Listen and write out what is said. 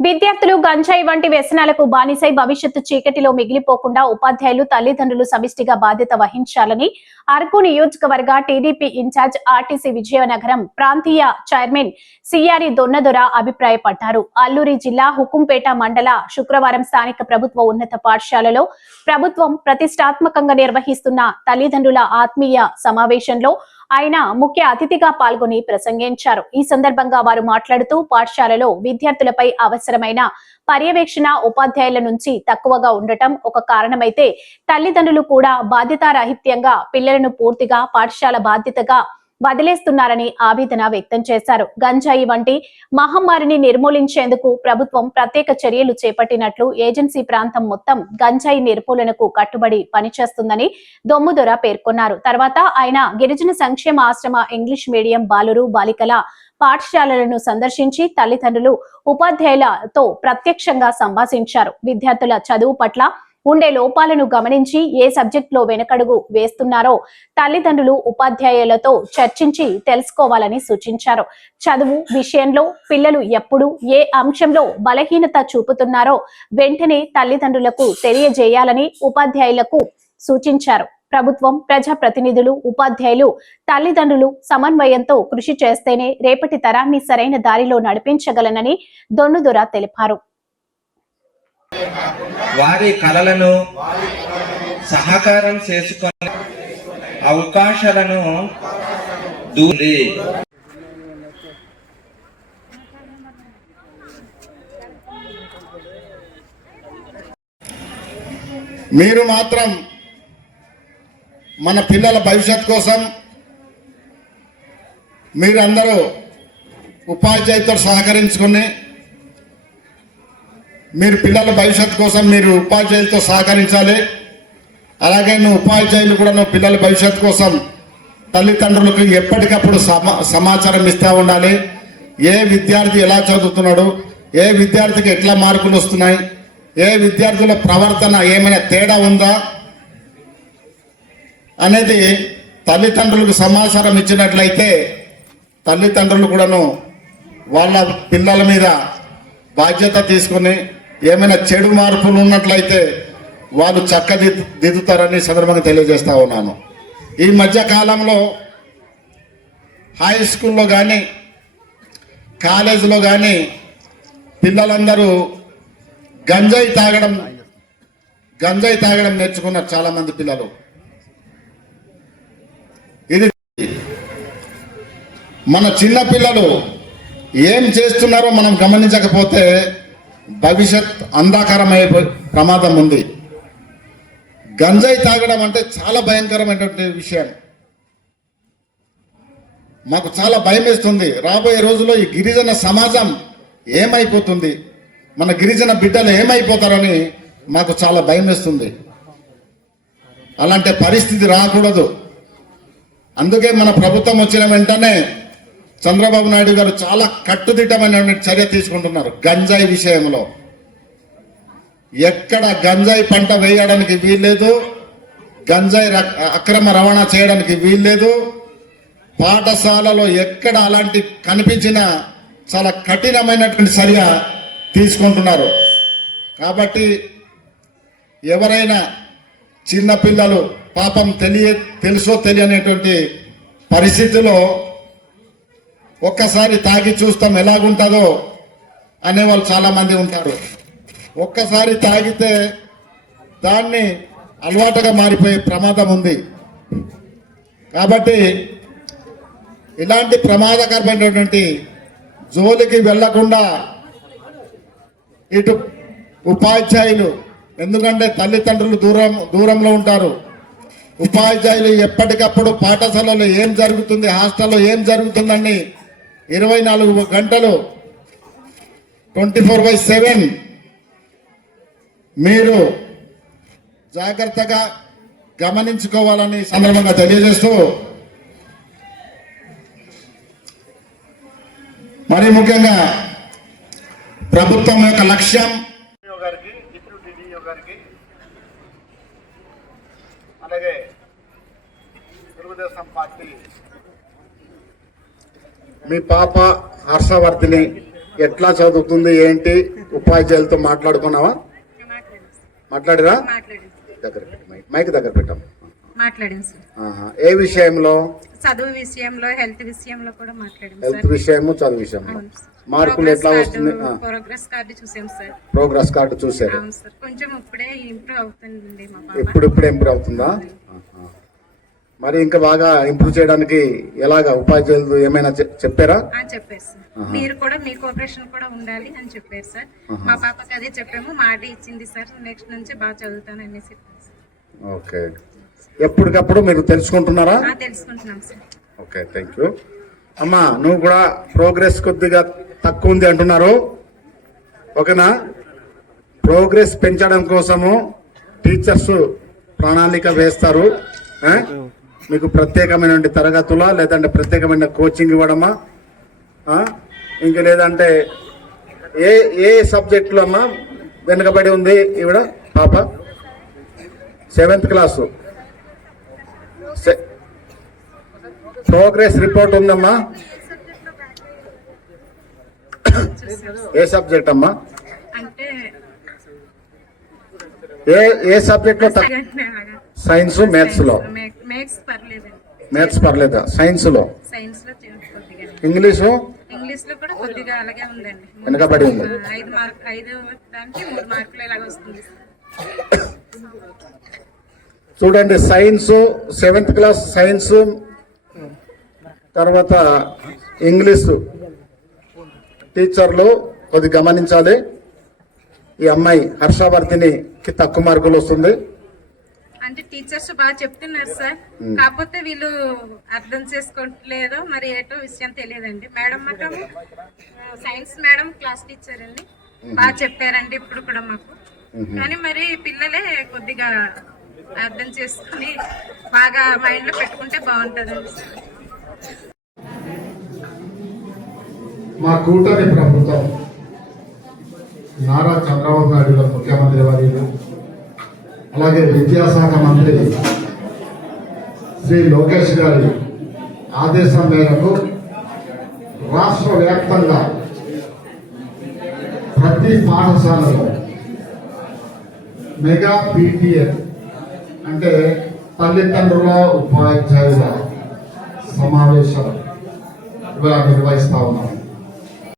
విద్యార్థులు గంజాయి వంటి వ్యసనాలకు బానిసై భవిష్యత్తు చీకటిలో మిగిలిపోకుండా ఉపాధ్యాయులు తల్లిదండ్రులు సమిష్టిగా బాధ్యత వహించాలని అరకు నియోజకవర్గ టీడీపీ ఇన్ఛార్జ్ ఆర్టీసీ విజయనగరం ప్రాంతీయ చైర్మన్ సిఆర్ఈ దొన్నదొర అభిప్రాయపడ్డారు. అల్లూరి జిల్లా హుకుంపేట మండల శుక్రవారం స్థానిక ప్రభుత్వ ఉన్నత పాఠశాలలో ప్రభుత్వం ప్రతిష్టాత్మకంగా నిర్వహిస్తున్న తల్లిదండ్రుల ఆత్మీయ సమావేశంలో ఆయన ముఖ్య అతిథిగా పాల్గొని ప్రసంగించారు. ఈ సందర్భంగా వారు మాట్లాడుతూ పాఠశాలలో విద్యార్థులపై అవసరమైన పర్యవేక్షణ ఉపాధ్యాయుల నుంచి తక్కువగా ఉండటం ఒక కారణమైతే తల్లిదండ్రులు కూడా బాధ్యతారాహిత్యంగా పిల్లలను పూర్తిగా పాఠశాల బాధ్యతగా వదిలేస్తున్నారని ఆవేదన వ్యక్తం చేశారు. గంజాయి వంటి మహమ్మారిని నిర్మూలించేందుకు ప్రభుత్వం ప్రత్యేక చర్యలు చేపట్టినట్లు ఏజెన్సీ ప్రాంతం మొత్తం గంజాయి నిర్మూలనకు కట్టుబడి పనిచేస్తుందని దొమ్ముదొర పేర్కొన్నారు. తర్వాత ఆయన గిరిజన సంక్షేమ ఆశ్రమ ఇంగ్లీష్ మీడియం బాలురు బాలికల పాఠశాలలను సందర్శించి తల్లిదండ్రులు ఉపాధ్యాయులతో ప్రత్యక్షంగా సంభాషించారు. విద్యార్థుల చదువు పట్ల ఉండే లోపాలను గమనించి ఏ సబ్జెక్ట్లో వెనకడుగు వేస్తున్నారో తల్లిదండ్రులు ఉపాధ్యాయులతో చర్చించి తెలుసుకోవాలని సూచించారు. చదువు విషయంలో పిల్లలు ఎప్పుడు ఏ అంశంలో బలహీనత చూపుతున్నారో వెంటనే తల్లిదండ్రులకు తెలియజేయాలని ఉపాధ్యాయులకు సూచించారు. ప్రభుత్వం ప్రజా ప్రతినిధులు ఉపాధ్యాయులు తల్లిదండ్రులు సమన్వయంతో కృషి చేస్తేనే రేపటి తరాన్ని సరైన దారిలో నడిపించగలనని దొన్నుదొర తెలిపారు. వారి కళలను సహకారం చేసుకొని అవకాశాలను దూరి. మీరు మాత్రం మన పిల్లల భవిష్యత్ కోసం మీరందరూ ఉపాధ్యాయుతో సహకరించుకొని మీరు పిల్లల భవిష్యత్తు కోసం మీరు ఉపాధ్యాయులతో సహకరించాలి. అలాగే నువ్వు ఉపాధ్యాయులు కూడా నువ్వు పిల్లల భవిష్యత్తు కోసం తల్లిదండ్రులకు ఎప్పటికప్పుడు సమా సమాచారం ఇస్తూ ఉండాలి. ఏ విద్యార్థి ఎలా చదువుతున్నాడు ఏ విద్యార్థికి ఎట్లా మార్కులు వస్తున్నాయి ఏ విద్యార్థుల ప్రవర్తన ఏమైనా తేడా ఉందా అనేది తల్లిదండ్రులకు సమాచారం ఇచ్చినట్లయితే తల్లిదండ్రులు కూడాను వాళ్ళ పిల్లల మీద బాధ్యత తీసుకుని ఏమైనా చెడు మార్పులు ఉన్నట్లయితే వాళ్ళు చక్కదిద్దుతారని దిద్దుతారని సందర్భంగా తెలియజేస్తా ఉన్నాను. ఈ మధ్య కాలంలో హై స్కూల్లో కానీ కాలేజీలో కానీ పిల్లలందరూ గంజాయి తాగడం గంజాయి తాగడం నేర్చుకున్నారు చాలామంది పిల్లలు. ఇది మన చిన్న పిల్లలు ఏం చేస్తున్నారో మనం గమనించకపోతే భవిష్యత్ అంధాకారమయ్యే ప్రమాదం ఉంది. గంజాయి తాగడం అంటే చాలా భయంకరమైనటువంటి విషయం. మాకు చాలా భయం వేస్తుంది. రాబోయే రోజుల్లో ఈ గిరిజన సమాజం ఏమైపోతుంది? మన గిరిజన బిడ్డలు ఏమైపోతారని మాకు చాలా భయం వేస్తుంది. అలాంటి పరిస్థితి రాకూడదు. అందుకే మన ప్రభుత్వం వచ్చిన వెంటనే చంద్రబాబు నాయుడు గారు చాలా కట్టుదిట్టమైన చర్య తీసుకుంటున్నారు గంజాయి విషయంలో. ఎక్కడ గంజాయి పంట వేయడానికి వీల్లేదు గంజాయి అక్రమ రవాణా చేయడానికి వీల్లేదు. పాఠశాలలో ఎక్కడ అలాంటి కనిపించిన చాలా కఠినమైనటువంటి చర్య తీసుకుంటున్నారు. కాబట్టి ఎవరైనా చిన్నపిల్లలు పాపం తెలియ తెలుసో తెలియనటువంటి పరిస్థితిలో ఒక్కసారి తాగి చూస్తాం ఎలాగుంటుందో అనేవాళ్ళు చాలామంది ఉంటారు. ఒక్కసారి తాగితే దాన్ని అలవాటుగా మారిపోయే ప్రమాదం ఉంది. కాబట్టి ఇలాంటి ప్రమాదకరమైనటువంటి జోలికి వెళ్ళకుండా ఇటు ఉపాధ్యాయులు ఎందుకంటే తల్లిదండ్రులు దూరం దూరంలో ఉంటారు. ఉపాధ్యాయులు ఎప్పటికప్పుడు పాఠశాలలో ఏం జరుగుతుంది హాస్టల్లో ఏం జరుగుతుందని ఇరవై నాలుగు గంటలు ట్వంటీ ఫోర్ బై సెవెన్ మీరు జాగ్రత్తగా గమనించుకోవాలని సందర్భంగా తెలియజేస్తూ మరి ముఖ్యంగా ప్రభుత్వం యొక్క లక్ష్యం గారికి డిప్యూటీ గారికి అలాగే తెలుగుదేశం పార్టీ మీ పాప హర్షవర్ధిని ఎట్లా చదువుతుంది ఏంటి? ఉపాధ్యాయులతో మాట్లాడుకున్నావా? మాట్లాడిరా? దగ్గర పెట్టు, మైక్ దగ్గర పెట్టాం. మాట్లాడింది సార్. ఆహా. ఏ విషయంలో? చదువు విషయంలో హెల్త్ విషయంలో కూడా హెల్త్ విషయము చదువు. మార్కులు ఎట్లా వస్తుంది? ప్రోగ్రెస్ కార్డు చూసాం సార్. ప్రోగ్రెస్ కార్డు చూశారు అవును సార్. కొంచెం ఇప్పుడే ఇంప్రూవ్ పాప. ఇప్పుడు ఇప్పుడు ఇంప్రూవ్ అవుతుందా. మరి ఇంకా బాగా ఇంప్రూవ్ చేయడానికి ఎలాగా ఉపాధ్యాయులు ఏమైనా చెప్పారా? అని చెప్పారు సార్. మీరు కూడా మీ కోఆపరేషన్ కూడా ఉండాలి అని చెప్పారు సార్. మా పాపకి అదే చెప్పాము మాట ఇచ్చింది సార్. నెక్స్ట్ నుంచి బాగా చదువుతాను అనేసి సార్. ఓకే. ఎప్పటికప్పుడు మీరు తెలుసుకుంటున్నారా? తెలుసుకుంటున్నాం సార్. Okay thank you. అమ్మా నువ్వు కూడా ప్రోగ్రెస్ కొద్దిగా తక్కువ ఉంది అంటున్నారు. ఓకేనా? ప్రోగ్రెస్ పెంచడం కోసము టీచర్స్ ప్రణాళిక వేస్తారు? మీకు ప్రత్యేకమైన తరగతులా లేదంటే ప్రత్యేకమైన కోచింగ్ ఇవ్వడమా? ఇంక లేదంటే ఏ ఏ సబ్జెక్టులో అమ్మా వెనుకబడి ఉంది ఈవిడ? పాప? సెవెంత్ క్లాసు ప్రోగ్రెస్ రిపోర్ట్ ఉందమ్మా. ఏ సబ్జెక్ట్ అమ్మా? ఏ ఏ సబ్జెక్ట్లో సైన్స్ మ్యాథ్స్లో. మ్యాథ్స్ పర్లేదండి. మ్యాథ్స్ పర్లేదా? సైన్స్లో? సైన్స్లో కొద్దిగా. ఇంగ్లీషు ఇంగ్లీష్లో కూడా కొద్దిగా అలాగే ఉందండి. వెనకబడి ఉంది. ఐదు మార్క్ ఐదు దానికి మూడు మార్కులు ఇలాగ వస్తుంది. చూడండి సైన్స్ సెవెంత్ క్లాస్ సైన్స్ తర్వాత ఇంగ్లీష్ టీచర్లు కొద్ది గమనించాలి. ఈ అమ్మాయి హర్షవర్ధినికి తక్కువ మార్కులు వస్తుంది. అంటే టీచర్స్ బాగా చెప్తున్నారు సార్. కాకపోతే వీళ్ళు అర్థం చేసుకోవట్లేదో మరి ఏటో విషయం తెలియదండి. మేడం మాత్రం సైన్స్ మేడం క్లాస్ టీచర్ అండి. బాగా చెప్పారండి ఇప్పుడు కూడా మాకు. కానీ మరి పిల్లలే కొద్దిగా అర్థం చేసుకుని బాగా మైండ్లో పెట్టుకుంటే బాగుంటుందండి సార్. మా కూటమి ప్రభుత్వం నారా చంద్రబాబు నాయుడు గారు ముఖ్యమంత్రి వర్యులు అలాగే విద్యాశాఖ మంత్రి శ్రీ లోకేష్ గారి ఆదేశం మేరకు రాష్ట్ర వ్యాప్తంగా ప్రతి పాఠశాలలో మెగా పీటీఏ అంటే తల్లిదండ్రుల ఉపాధ్యాయుల సమావేశాలు ఇవాళ నిర్వహిస్తా ఉన్నాము